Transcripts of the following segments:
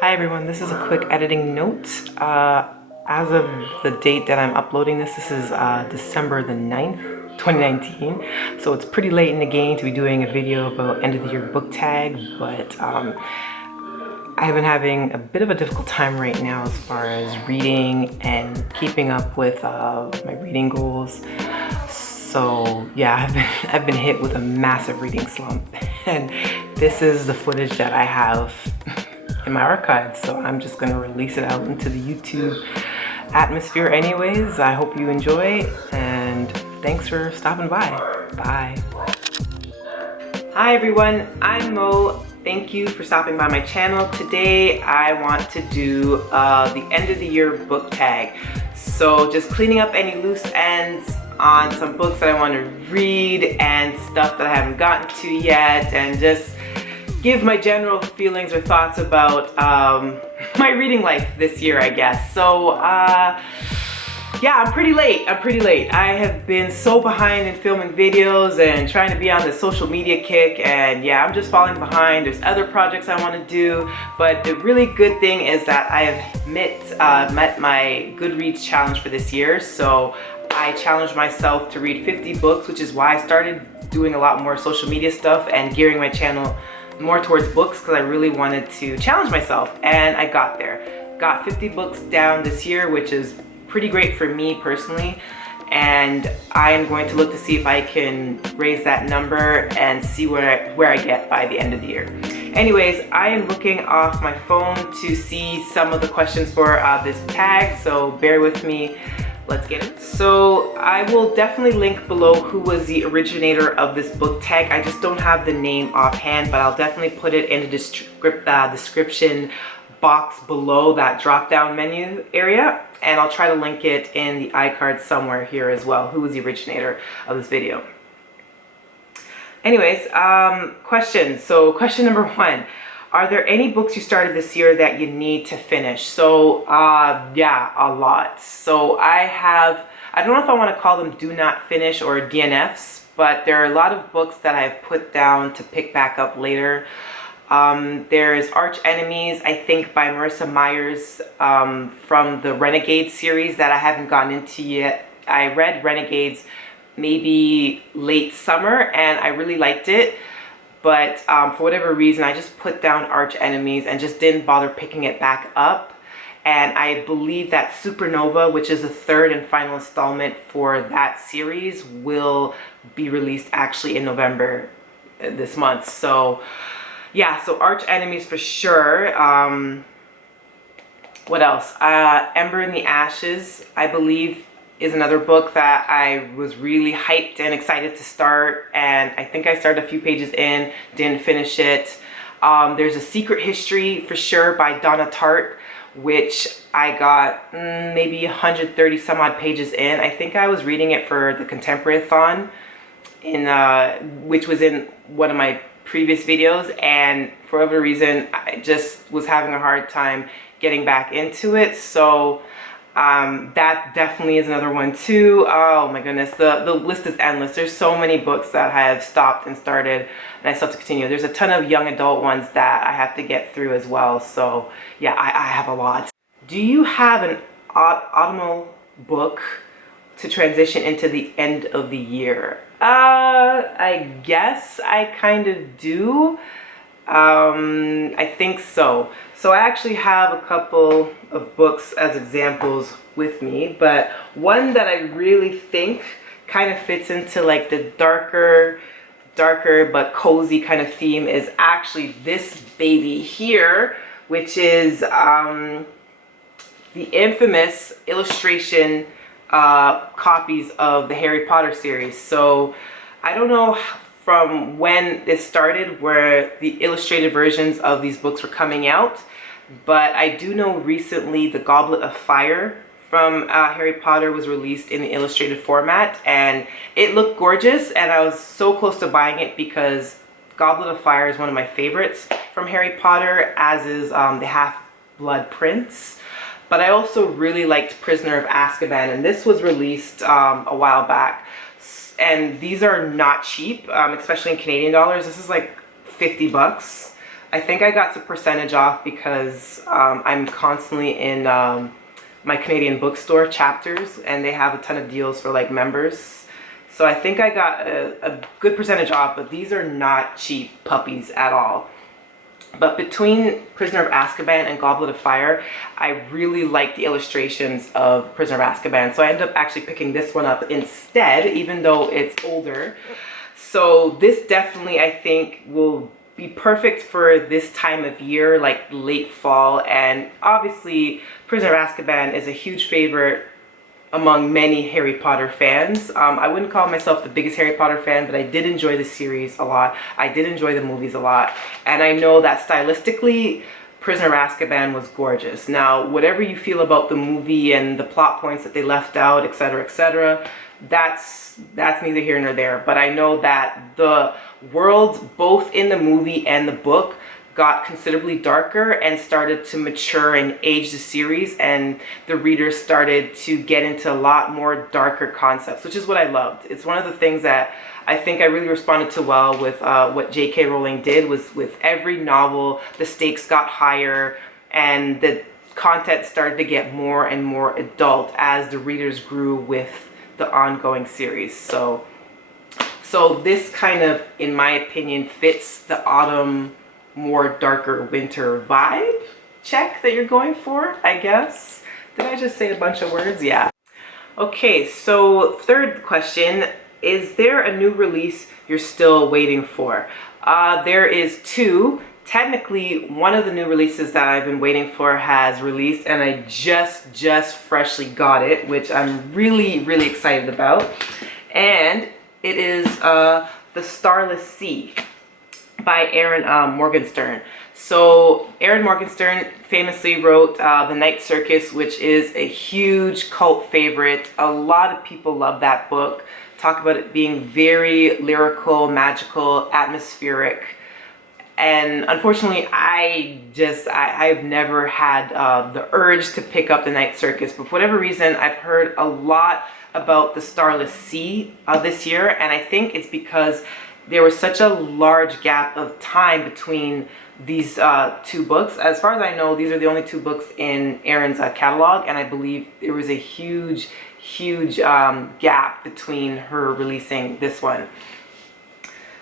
Hi everyone, this is a quick editing note. As of the date that I'm uploading this is December the 9th, 2019. So it's pretty late in the game to be doing a video about end of the year book tag, but I've been having a bit of a difficult time right now as far as reading and keeping up with my reading goals. So yeah, I've been hit with a massive reading slump, and this is the footage that I have in my archives, so I'm just gonna release it out into the YouTube atmosphere anyways. I hope you enjoy, and thanks for stopping by. Bye. Hi everyone, I'm Mo. Thank you for stopping by my channel. Today I want to do the end of the year book tag. So just cleaning up any loose ends on some books that I want to read and stuff that I haven't gotten to yet, and just give my general feelings or thoughts about my reading life this year, I guess. So yeah, I'm pretty late. I have been so behind in filming videos and trying to be on the social media kick, and yeah, I'm just falling behind. There's other projects I want to do, but the really good thing is that I have met my Goodreads challenge for this year. So I challenged myself to read 50 books, which is why I started doing a lot more social media stuff and gearing my channel more towards books, because I really wanted to challenge myself, and I got there. Got 50 books down this year, which is pretty great for me personally, and I'm going to look to see if I can raise that number and see where I get by the end of the year. Anyways, I am looking off my phone to see some of the questions for this tag, so bear with me. Let's get it. So I will definitely link below who was the originator of this book tag. I just don't have the name offhand, but I'll definitely put it in the description box below that drop down menu area, and I'll try to link it in the iCard somewhere here as well, who was the originator of this video. Anyways, questions. So question number 1. Are there any books you started this year that you need to finish? So yeah, a lot. So I don't know if I want to call them do not finish or DNFs, but there are a lot of books that I've put down to pick back up later. There's Arch Enemies, I think, by Marissa Myers, from the Renegade series that I haven't gotten into yet. I read Renegades maybe late summer and I really liked it. But for whatever reason, I just put down Arch Enemies and just didn't bother picking it back up. And I believe that Supernova, which is the third and final installment for that series, will be released actually in November this month. So yeah, so Arch Enemies for sure. What else? Ember in the Ashes, I believe, is another book that I was really hyped and excited to start, and I think I started a few pages in, didn't finish it. There's A Secret History for sure by Donna Tartt, which I got maybe 130 some odd pages in. I think I was reading it for the Contemporary-a-thon, which was in one of my previous videos, and for whatever reason I just was having a hard time getting back into it. So that definitely is another one too. Oh my goodness, the list is endless. There's so many books that I have stopped and started, and I still have to continue. There's a ton of young adult ones that I have to get through as well. So yeah, I have a lot. Do you have an autumnal book to transition into the end of the year? I guess I kind of do. I think so. So I actually have a couple of books as examples with me, but one that I really think kind of fits into like the darker but cozy kind of theme is actually this baby here, which is the infamous illustration copies of the Harry Potter series. So I don't know from when it started where the illustrated versions of these books were coming out, but I do know recently the Goblet of Fire from Harry Potter was released in the illustrated format, and it looked gorgeous, and I was so close to buying it because Goblet of Fire is one of my favorites from Harry Potter, as is the Half-Blood Prince. But I also really liked Prisoner of Azkaban, and this was released a while back. And these are not cheap, especially in Canadian dollars. This is like 50 bucks. I think I got some percentage off because I'm constantly in my Canadian bookstore chapters, and they have a ton of deals for like members. So I think I got a good percentage off, but these are not cheap puppies at all. But between Prisoner of Azkaban and Goblet of Fire, I really like the illustrations of Prisoner of Azkaban. So I ended up actually picking this one up instead, even though it's older. So this definitely, I think, will be perfect for this time of year, like late fall. And obviously, Prisoner of Azkaban is a huge favorite among many Harry Potter fans. I wouldn't call myself the biggest Harry Potter fan, but I did enjoy the series a lot. I did enjoy the movies a lot. And I know that stylistically, Prisoner of Azkaban was gorgeous. Now, whatever you feel about the movie and the plot points that they left out, etc., that's neither here nor there. But I know that the world, both in the movie and the book, got considerably darker and started to mature and age the series, and the readers started to get into a lot more darker concepts, which is what I loved. It's one of the things that I think I really responded to well with what J.K. Rowling did. Was with every novel, the stakes got higher and the content started to get more and more adult as the readers grew with the ongoing series. So this kind of, in my opinion, fits the autumn, more darker winter vibe check that you're going for, I guess. Did I just say a bunch of words? Yeah. Okay, so third question, is there a new release you're still waiting for? There is two. Technically, one of the new releases that I've been waiting for has released, and I just freshly got it, which I'm really excited about. And it is The Starless Sea by Erin Morgenstern. So Erin Morgenstern famously wrote The Night Circus, which is a huge cult favorite. A lot of people love that book. Talk about it being very lyrical, magical, atmospheric. And unfortunately, I've never had the urge to pick up The Night Circus, but for whatever reason, I've heard a lot about The Starless Sea this year, and I think it's because there was such a large gap of time between these two books. As far as I know, these are the only two books in Erin's catalog, and I believe there was a huge gap between her releasing this one.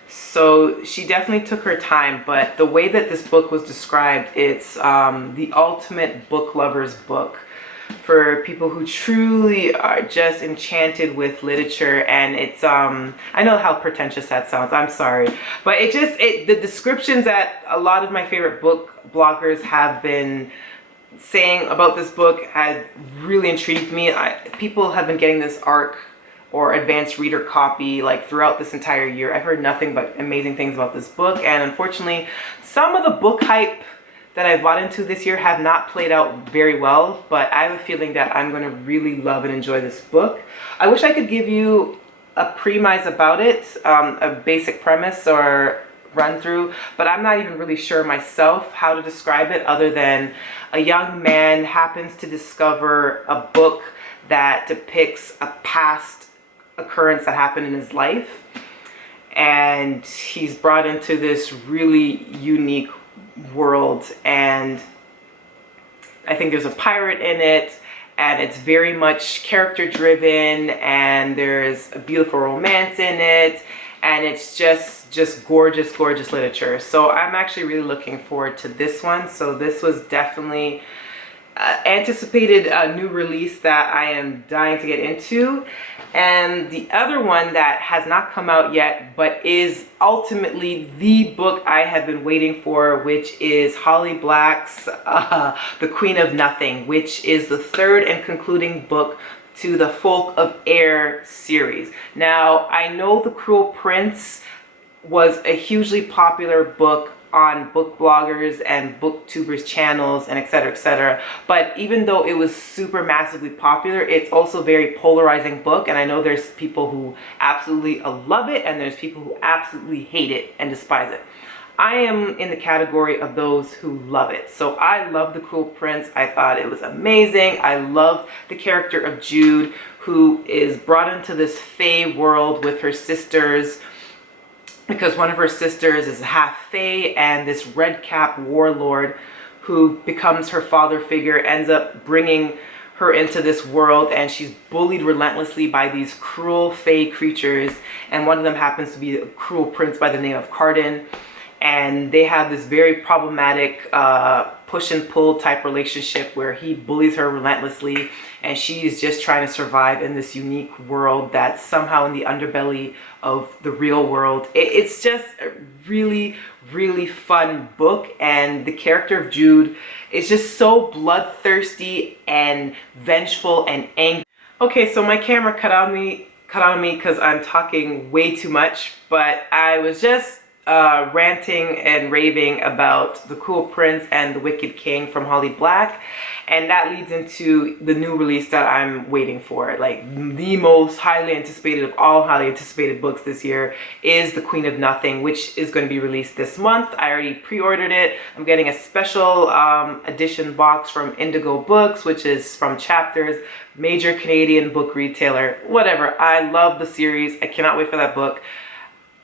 So she definitely took her time, but the way that this book was described, it's the ultimate book lover's book for people who truly are just enchanted with literature. And it's I know how pretentious that sounds, I'm sorry, but the descriptions that a lot of my favorite book bloggers have been saying about this book has really intrigued me. People have been getting this ARC or advanced reader copy like throughout this entire year. I've heard nothing but amazing things about this book, and unfortunately some of the book hype that I've bought into this year have not played out very well, but I have a feeling that I'm going to really love and enjoy this book. I wish I could give you a premise about it, a basic premise or run through, but I'm not even really sure myself how to describe it, other than a young man happens to discover a book that depicts a past occurrence that happened in his life, and he's brought into this really unique world, and I think there's a pirate in it, and it's very much character driven, and there's a beautiful romance in it, and it's just gorgeous literature. So I'm actually really looking forward to this one. So this was definitely anticipated new release that I am dying to get into. And the other one that has not come out yet, but is ultimately the book I have been waiting for, which is Holly Black's The Queen of Nothing, which is the third and concluding book to the Folk of Air series. Now, I know The Cruel Prince was a hugely popular book on book bloggers and booktubers channels and etc, but even though it was super massively popular, it's also a very polarizing book, and I know there's people who absolutely love it and there's people who absolutely hate it and despise it. I am in the category of those who love it. So I love The Cruel Prince. I thought it was amazing. I love the character of Jude, who is brought into this fae world with her sisters, because one of her sisters is half fae, and this red cap warlord who becomes her father figure ends up bringing her into this world, and she's bullied relentlessly by these cruel fae creatures, and one of them happens to be a cruel prince by the name of Cardin, and they have this very problematic push and pull type relationship where he bullies her relentlessly, and she's just trying to survive in this unique world that's somehow in the underbelly of the real world. It's just a really, really fun book, and the character of Jude is just so bloodthirsty and vengeful and angry. Okay, so my camera cut on me because I'm talking way too much, but I was just ranting and raving about The Cruel Prince and The Wicked King from Holly Black, and that leads into the new release that I'm waiting for. Like, the most highly anticipated of all highly anticipated books this year is The Queen of Nothing, which is going to be released this month. I already pre-ordered it. I'm getting a special edition box from Indigo Books, which is from Chapters, major Canadian book retailer. Whatever, I love the series. I cannot wait for that book.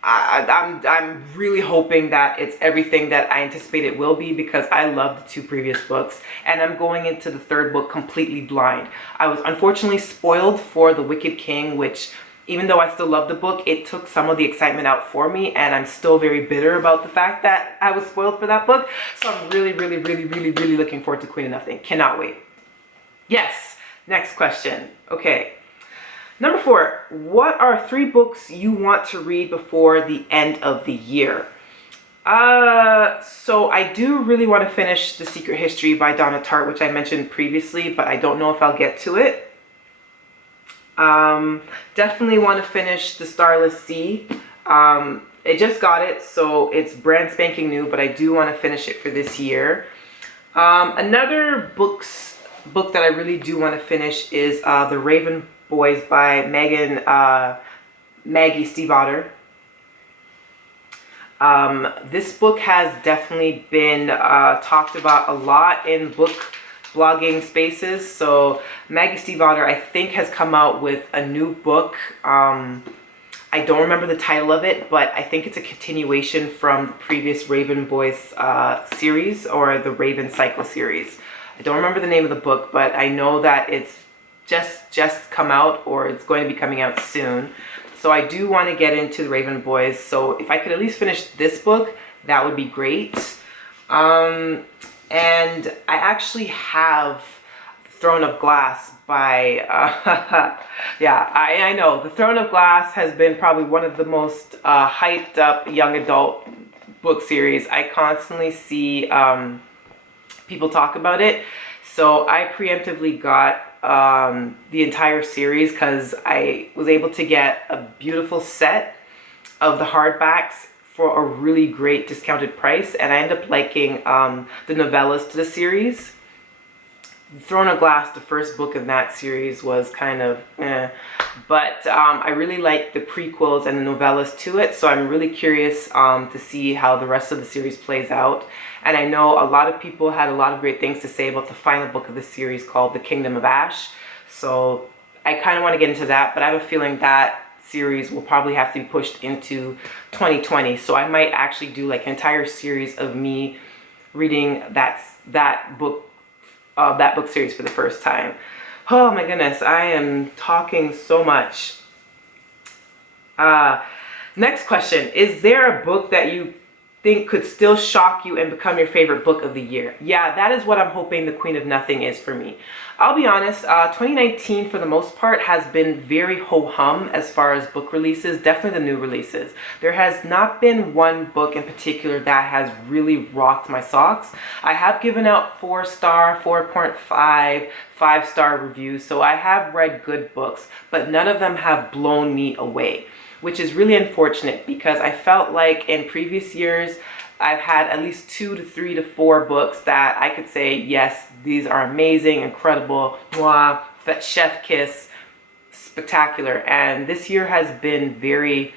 I'm really hoping that it's everything that I anticipate it will be, because I love the two previous books, and I'm going into the third book completely blind. I was unfortunately spoiled for The Wicked King, which, even though I still love the book, it took some of the excitement out for me, and I'm still very bitter about the fact that I was spoiled for that book. So I'm really, really, really, really, really looking forward to Queen of Nothing. Cannot wait. Yes, next question. Okay. Number 4, what are 3 books you want to read before the end of the year? So I do really want to finish The Secret History by Donna Tartt, which I mentioned previously, but I don't know if I'll get to it. Definitely want to finish The Starless Sea. I just got it, so it's brand spanking new, but I do want to finish it for this year. Another book that I really do want to finish is The Raven Boys by Maggie Stiefvater. This book has definitely been talked about a lot in book blogging spaces. So Maggie Stiefvater, I think, has come out with a new book. I don't remember the title of it, but I think it's a continuation from the previous Raven Boys series, or the Raven Cycle series. I don't remember the name of the book, but I know that it's just come out, or it's going to be coming out soon. So I do want to get into the Raven Boys. So if I could at least finish this book, that would be great. And I actually have Throne of Glass by, yeah, I know. The Throne of Glass has been probably one of the most hyped up young adult book series. I constantly see people talk about it. So I preemptively got the entire series because I was able to get a beautiful set of the hardbacks for a really great discounted price, and I ended up liking the novellas to the series. Throne of Glass, the first book of that series, was kind of but I really like the prequels and the novellas to it, so I'm really curious to see how the rest of the series plays out. And I know a lot of people had a lot of great things to say about the final book of the series called The Kingdom of Ash, so I kind of want to get into that, but I have a feeling that series will probably have to be pushed into 2020, so I might actually do like an entire series of me reading that book series for the first time. Oh my goodness, I am talking so much. Next question, is there a book that you think could still shock you and become your favorite book of the year? Yeah, that is what I'm hoping The Queen of Nothing is for me. I'll be honest, 2019 for the most part has been very ho-hum as far as book releases, definitely the new releases. There has not been one book in particular that has really rocked my socks. I have given out 4-star, 4.5, 5-star reviews, so I have read good books, but none of them have blown me away, which is really unfortunate because I felt like in previous years I've had at least 2 to 3 to 4 books that I could say, yes, these are amazing, incredible, mwah, chef kiss, spectacular. And this year has been very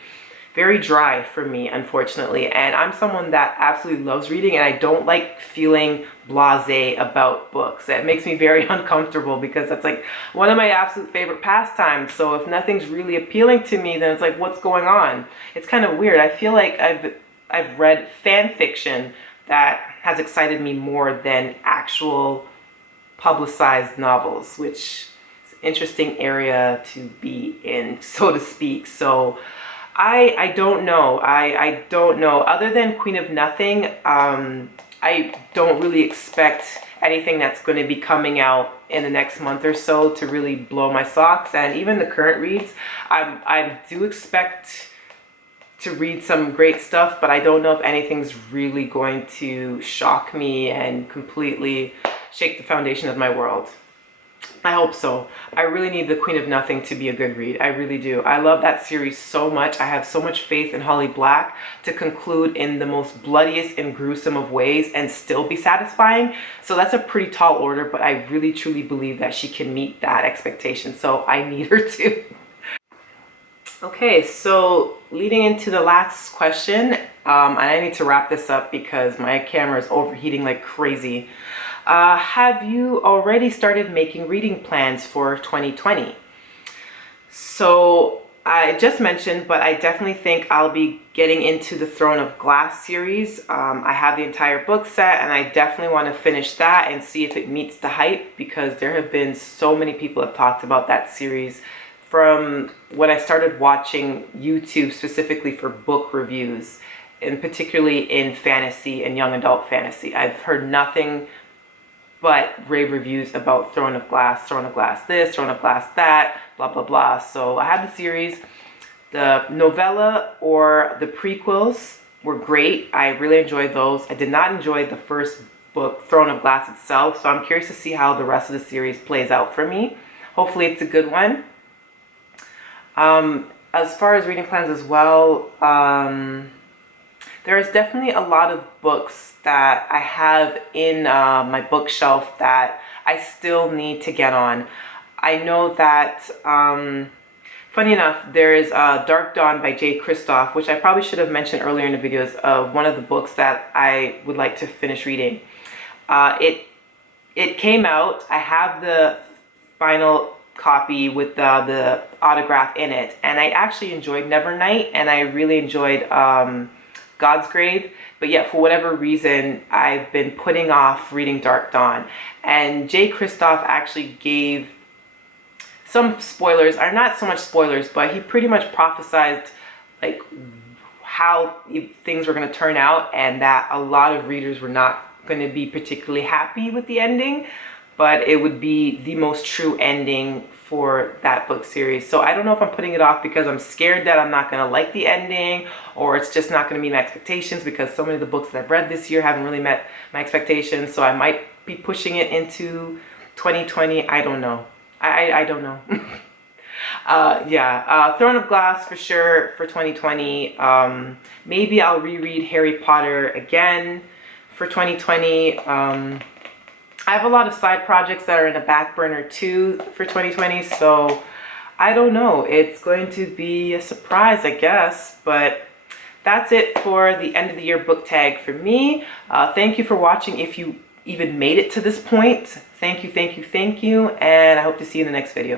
very dry for me, unfortunately. And I'm someone that absolutely loves reading, and I don't like feeling blasé about books. It makes me very uncomfortable because that's like one of my absolute favorite pastimes. So if nothing's really appealing to me, then it's like, what's going on? It's kind of weird. I feel like I've read fan fiction that has excited me more than actual publicized novels, which is an interesting area to be in, so to speak. So I don't know. I don't know. Other than Queen of Nothing, I don't really expect anything that's going to be coming out in the next month or so to really blow my socks. And even the current reads, I do expect to read some great stuff, but I don't know if anything's really going to shock me and completely shake the foundation of my world. I hope so. I really need the Queen of Nothing to be a good read. I really do. I love that series so much. I have so much faith in Holly Black to conclude in the most bloodiest and gruesome of ways and still be satisfying. So that's a pretty tall order, but I really truly believe that she can meet that expectation. So I need her to. Okay, so leading into the last question, and I need to wrap this up because my camera is overheating like crazy. Have you already started making reading plans for 2020? So I just mentioned, but I definitely think I'll be getting into the Throne of Glass series. I have the entire book set, and I definitely want to finish that and see if it meets the hype, because there have been so many people have talked about that series from when I started watching YouTube specifically for book reviews, and particularly in fantasy and young adult fantasy. I've heard nothing but rave reviews about Throne of Glass this, Throne of Glass that, blah, blah, blah. So I had the series. The novella or the prequels were great. I really enjoyed those. I did not enjoy the first book, Throne of Glass itself. So I'm curious to see how the rest of the series plays out for me. Hopefully it's a good one. As far as reading plans as well, there's definitely a lot of books that I have in my bookshelf that I still need to get on. I know that, funny enough, there is Dark Dawn by Jay Kristoff, which I probably should have mentioned earlier in the videos, of one of the books that I would like to finish reading. It came out. I have the final copy with the autograph in it, and I actually enjoyed Nevernight, and I really enjoyed Godsgrave, but yet for whatever reason I've been putting off reading Dark Dawn. And Jay Kristoff actually gave some spoilers, or not so much spoilers, but he pretty much prophesized like how things were going to turn out, and that a lot of readers were not going to be particularly happy with the ending, but it would be the most true ending for that book series. So I don't know if I'm putting it off because I'm scared that I'm not going to like the ending, or it's just not going to meet my expectations, because so many of the books that I've read this year haven't really met my expectations. So I might be pushing it into 2020. I don't know. I don't know. Throne of Glass for sure for 2020. Maybe I'll reread Harry Potter again for 2020. I have a lot of side projects that are in the back burner too for 2020, so I don't know. It's going to be a surprise, I guess, but that's it for the end of the year book tag for me. Thank you for watching. If you even made it to this point, thank you, and I hope to see you in the next video.